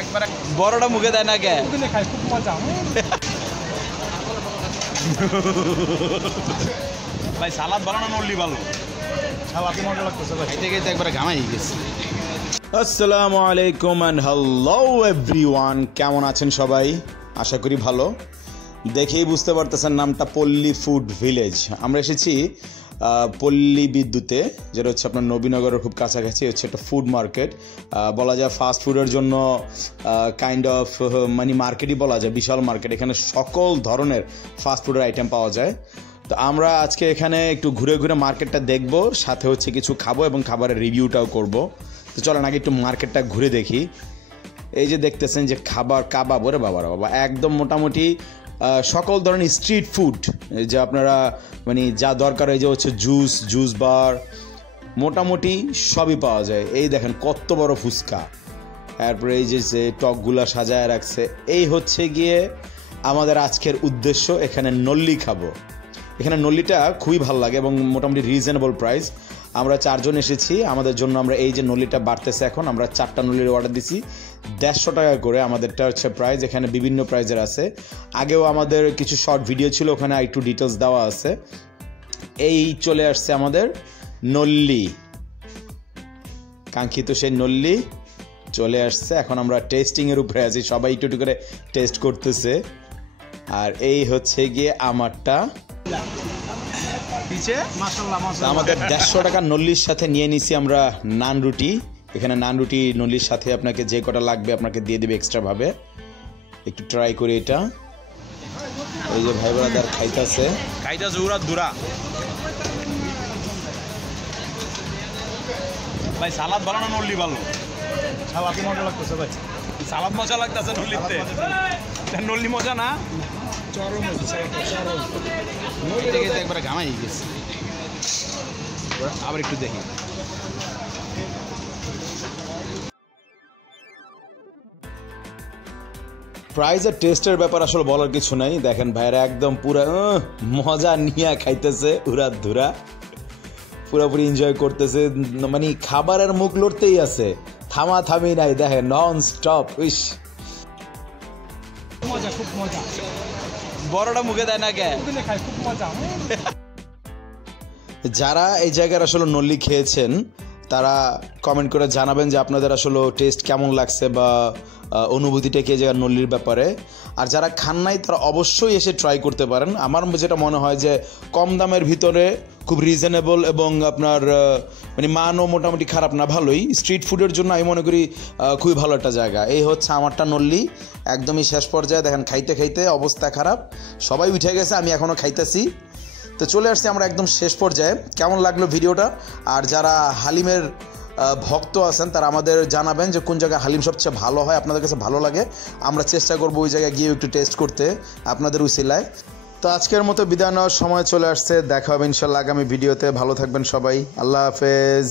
একবারে বড়টা মুখে দেয় না কে? খাই খুব মজা। ভাই সালাদ বানানো নল্লি ভালো, সালাদে মজা লাগতেছে ভাই। খাইতে খাইতে একবারে ঘামাই গেছে। আসসালামু আলাইকুম অ্যান্ড হ্যালো এভরিওয়ান, কেমন আছেন সবাই? আশা করি ভালো। দেখেই বুঝতে পারতেছেন নামটা পল্লী ফুড ভিলেজ। আমরা এসেছি পল্লী বিদ্যুতে, যেটা হচ্ছে আপনার নবীনগরের খুব কাছাকাছি। হচ্ছে একটা ফুড মার্কেট, বলা যায় ফাস্ট ফুডের জন্য কাইন্ড অফ মানে মার্কেটই বলা যায়, বিশাল মার্কেট। এখানে সকল ধরনের ফাস্ট ফুডের আইটেম পাওয়া যায়। তো আমরা আজকে এখানে একটু ঘুরে ঘুরে মার্কেটটা দেখব, সাথে হচ্ছে কিছু খাবো এবং খাবারের রিভিউটাও করব। তো চলেন আগে একটু মার্কেটটা ঘুরে দেখি। এই যে দেখতেছেন যে খাবার কাবাব, ওরে বাবারা বাবা, একদম মোটামুটি সকল ধরনের স্ট্রিট ফুড, যে আপনারা মানে যা দরকার, এই যে হচ্ছে জুস বার, মোটামুটি সবই পাওয়া যায়। এই দেখেন কত বড় ফুচকা, তারপরে এই যে টকগুলা সাজায় রাখছে। এই হচ্ছে গিয়ে আমাদের আজকের উদ্দেশ্য, এখানে নল্লি খাবো। এখানে নল্লিটা খুবই ভালো লাগে এবং মোটামুটি রিজনেবল প্রাইস। আমরা 4 জন এসেছি, আমাদের জন্য আমরা এই যে নল্লিটা বাড়তেছে, এখন আমরা 4টা নল্লির অর্ডার দিছি 150 টাকা করে। আমাদেরটা হচ্ছে প্রাইস, এখানে বিভিন্ন প্রাইজের আছে। আগেও আমাদের কিছু শর্ট ভিডিও ছিল, ওখানে একটু ডিটেলস দেওয়া আছে। এই চলে আসছে আমাদের নল্লি, কাঙ্ক্ষিত সেই নল্লি চলে আসছে। এখন আমরা টেস্টিংয়ের উপরে আছি, সবাই একটু একটু করে টেস্ট করতেছে। আর এই হচ্ছে গিয়ে আমারটা, আমাদের 150 টাকা নল্লির সাথে নিয়ে নিছি আমরা নান রুটি। এখানে নান রুটি নল্লির সাথে আপনাকে যে কটা লাগবে আপনাকে দিয়ে দেবে এক্সট্রা ভাবে। একটু ট্রাই করি এটা। এই যে ভাই ব্রাদার খাইতেছে উড়া দুরা। ভাই সালাদ বানানো নল্লি ভালো, সালাদে মজা লাগতেছে ভাই। সালাদ মজা লাগতেছে নল্লিতে, নল্লি মজা না? চরম হয়েছে, চরম। খাইতে খাইতে একবারে ঘামাই গেছে। আবার একটু দেখি। প্রাইস আর টেস্টের ব্যাপার আসলে বলার কিছু নাই। দেখেন ভাইরা একদম পুরো মজা নিয়ে খাইতেছে, উড়া ধুরা, পুরোপুরি এনজয় করতেছে। মানে খাবারের মুখ লড়তেই আছে, থামি নাই, দেখেন নন স্টপ। ইস মজা, খুব মজা। বড়টা মুখে দেয় না কে? খাই খুব মজা। যারা এই জায়গার আসলে নল্লি খেয়েছেন তারা কমেন্ট করে জানাবেন যে আপনাদের আসলে টেস্ট কেমন লাগছে বা অনুভূতিটা কি জায়গার নল্লির ব্যাপারে। আর যারা খান নাই তারা অবশ্যই এসে ট্রাই করতে পারেন। আমার যেটা মনে হয় যে কম দামের ভিতরে খুব রিজনেবল এবং আপনার মানে মানও মোটামুটি খারাপ না, ভালোই। স্ট্রিট ফুডের জন্য আমি মনে করি খুবই ভালো একটা জায়গা। এই হচ্ছে আমারটা নল্লি, একদমই শেষ পর্যায়ে। দেখেন খাইতে খাইতে অবস্থা খারাপ, সবাই উঠে গেছে, আমি এখনও খাইতেছি। তো চলে আসছি আমরা একদম শেষ পর্যায়ে। কেমন লাগলো ভিডিওটা? আর যারা হালিমের ভক্ত আছেন তারা আমাদের জানাবেন যে কোন জায়গায় হালিম সবচেয়ে ভালো হয়, আপনাদের কাছে ভালো লাগে। আমরা চেষ্টা করবো ওই জায়গায় গিয়ে একটু টেস্ট করতে আপনাদের উসিলায়। তো আজকের মতো বিদায় নেওয়ার সময় চলে আসছে। দেখা হবে ইনশাল্লাহ আগামী ভিডিওতে। ভালো থাকবেন সবাই, আল্লাহ হাফেজ।